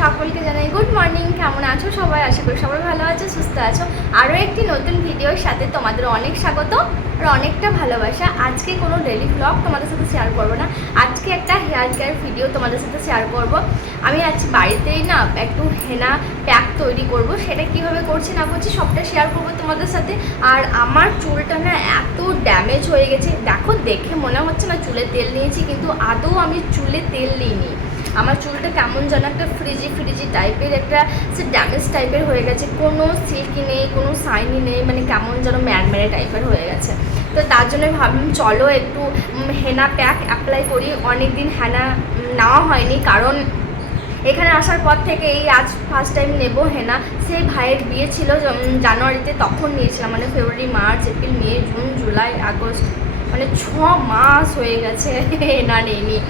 সকলকে জানাই good morning. কেমন আছো সবাই? আশা করি সবাই ভালো আছো, সুস্থ আছো। আরও একটি নতুন ভিডিওর সাথে তোমাদের অনেক স্বাগত আর অনেকটা ভালোবাসা। আজকে কোনো ডেলি ব্লগ তোমাদের সাথে শেয়ার করবো না, আজকে একটা হেয়ার কেয়ার ভিডিও তোমাদের সাথে শেয়ার করব। আমি আজকে বাড়িতেই না একটু হেনা প্যাক তৈরি করব, সেটা কিভাবে করছি না করছি সবটা শেয়ার করবো তোমাদের সাথে। আর আমার চুলটা না এত ড্যামেজ হয়ে গেছে, দেখো দেখে মনে হচ্ছে না চুলে তেল নিয়েছি, কিন্তু আদৌ আমি চুলে তেল নিইনি। আমার চুলটা কেমন যেন একটা ফ্রিজি টাইপের, একটা সে ড্যামেজ টাইপের হয়ে গেছে, কোনো সিল্কি নেই, কোনো শাইনি নেই, মানে কেমন যেন ম্যাড়মেড়ে টাইপের হয়ে গেছে। তো তার জন্য ভাবলাম চলো একটু হেনা প্যাক অ্যাপ্লাই করি। অনেক দিন হেনা নেওয়া হয়নি, কারণ এখানে আসার পর থেকে এই আজ ফার্স্ট টাইম নেব হেনা। সেই ভাইয়ের বিয়ে ছিল জানুয়ারিতে, তখন নিয়েছিলাম, মানে ফেব্রুয়ারি, মার্চ, এপ্রিল, মে, জুন, জুলাই, আগস্ট, মানে 6 মাস হয়ে গেছে হেনা নেইনি।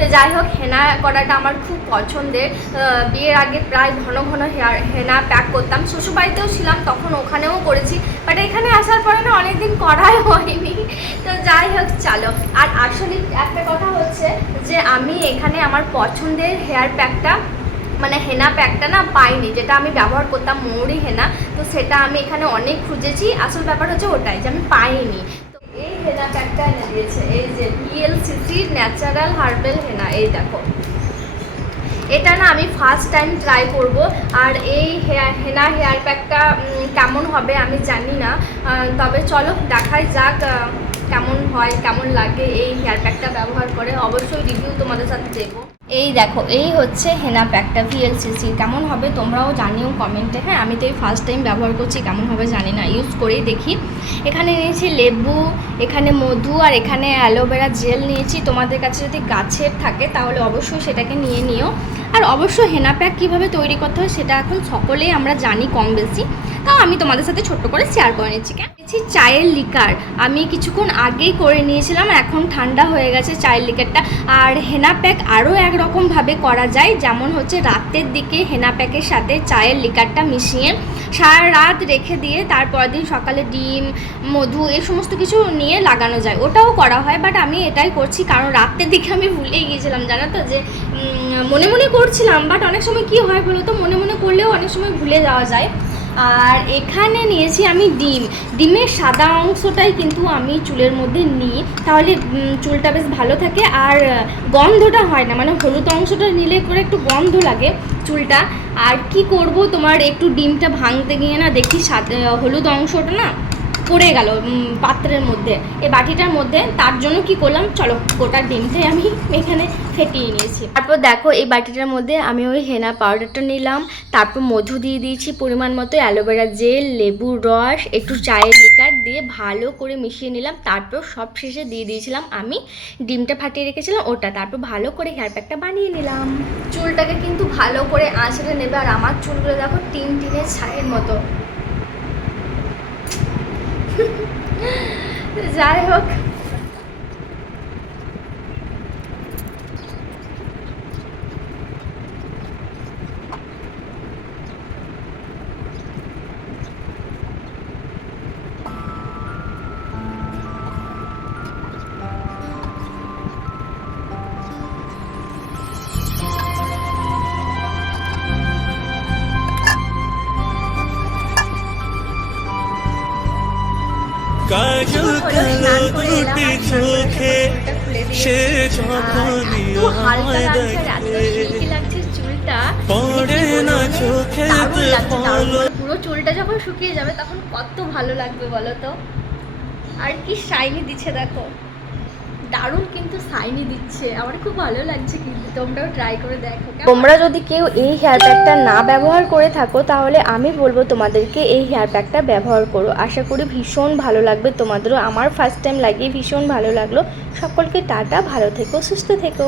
তো যাই হোক, হেনা করাটা আমার খুব পছন্দের। বিয়ের আগে প্রায় ঘন হেনা প্যাক করতাম। শ্বশুরবাড়িতেও ছিলাম তখন, ওখানেও করেছি, বাট এখানে আসার পরে না অনেকদিন করাই হয়নি। তো যাই হোক চলো। আর আসলে একটা কথা হচ্ছে যে আমি এখানে আমার পছন্দের হেয়ার প্যাকটা, মানে হেনা প্যাকটা না পাইনি, যেটা আমি ব্যবহার করতাম মৌরি হেনা। তো সেটা আমি এখানে অনেক খুঁজেছি, আসল ব্যাপার হচ্ছে ওটাই যে আমি পাইনি। এই হেনা প্যাকটা এনে দিয়েছে, এই যে VLCC ন্যাচারাল হার্বাল হেনা। এই দেখো, এটা না আমি ফার্স্ট টাইম ট্রাই করব। আর এই হেনা হেয়ার প্যাকটা কেমন হবে আমি জানি না, তবে চলো দেখাই যাক কেমন হয়, কেমন লাগে এই হেয়ার প্যাকটা ব্যবহার করে। অবশ্যই রিভিউ তোমাদের সাথে দেবো। এই দেখো, এই হচ্ছে হেনা প্যাকটা VLCC। কেমন হবে তোমরাও জানিও কমেন্টে। হ্যাঁ, আমি তো এই ফার্স্ট টাইম ব্যবহার করছি, কেমন হবে জানি না, ইউজ করেই দেখি। এখানে নিয়েছি লেবু, এখানে মধু, আর এখানে অ্যালোভেরা জেল নিয়েছি। তোমাদের কাছে যদি গাছের থাকে তাহলে অবশ্যই সেটাকে নিয়ে নিও। আর অবশ্য হেনা প্যাক কীভাবে তৈরি করতে হয় সেটা এখন সকলেই আমরা জানি কম বেশি, তাও আমি তোমাদের সাথে ছোট্ট করে শেয়ার করে নিচ্ছি। চায়ের লিকার আমি কিছুক্ষণ আগেই করে নিয়েছিলাম, এখন ঠান্ডা হয়ে গেছে চায়ের লিকারটা। আর হেনা প্যাক আরও একরকমভাবে করা যায়, যেমন হচ্ছে রাতের দিকে হেনা প্যাকের সাথে চায়ের লিকারটা মিশিয়ে সারা রাত রেখে দিয়ে তারপরের দিন সকালে ডিম, মধু, এই সমস্ত কিছু নিয়ে লাগানো যায়, ওটাও করা হয়। বাট আমি এটাই করছি কারণ রাতের দিকে আমি ভুলেই গিয়েছিলাম, জানো তো, যে মনে মনে করছিলাম, বাট অনেক সময় কী হয় বলো তো, মনে মনে করলেও অনেক সময় ভুলে যাওয়া যায়। আর এখানে নিয়েছি আমি ডিমের সাদা অংশটাই কিন্তু আমি চুলের মধ্যে নিই, তাহলে চুলটা বেশ ভালো থাকে আর গন্ধটা হয় না, মানে হলুদ অংশটা নিলে করে একটু গন্ধ লাগে চুলটা। আর কি করব, তোমার একটু ডিমটা ভাঙতে গিয়ে না দেখি হলুদ অংশটা না পড়ে গেল পাত্রের মধ্যে, এই বাটিটার মধ্যে। তার জন্য কি করলাম, চলো গোটা ডিমটাই আমি এখানে ফেটিয়ে নিয়েছি। তারপর দেখো, এই বাটিটার মধ্যে আমি ওই হেনা পাউডারটা নিলাম, তারপর মধু দিয়ে দিয়েছি পরিমাণ মতো, অ্যালোভেরা জেল, লেবুর রস, একটু চায়ের লিকার দিয়ে ভালো করে মিশিয়ে নিলাম। তারপর সব শেষে দিয়ে দিয়েছিলাম আমি ডিমটা ফাটিয়ে রেখেছিলাম ওটা। তারপর ভালো করে হেয়ার প্যাকটা বানিয়ে নিলাম। চুলটাকে কিন্তু ভালো করে আঁচড়ে নেবে। আর আমার চুলগুলো দেখো টিনে ছাইয়ের মতো। যাই হোক, কাজল কালো দুটি চোখে সে যখনই আমায় দেখে পড়ে না চোখেতে পলক। পুরো চুলটা যখন শুকিয়ে যাবে তখন কত ভালো লাগবে বলো তো। আর কি শাইনি দিচ্ছে দেখো, দারুণ কিন্তু শাইনি দিচ্ছে, আমার খুব ভালো লাগছে। কিন্তু তোমরাও ট্রাই করে দেখো। তোমরা যদি কেউ এই হেয়ার প্যাকটা না ব্যবহার করে থাকো তাহলে আমি বলবো তোমাদেরকে এই হেয়ার প্যাকটা ব্যবহার করো। আশা করি ভীষণ ভালো লাগবে তোমাদেরও। আমার ফার্স্ট টাইম লাগিয়ে ভীষণ ভালো লাগলো। সকলকে টাটা, ভালো থেকো, সুস্থ থেকো।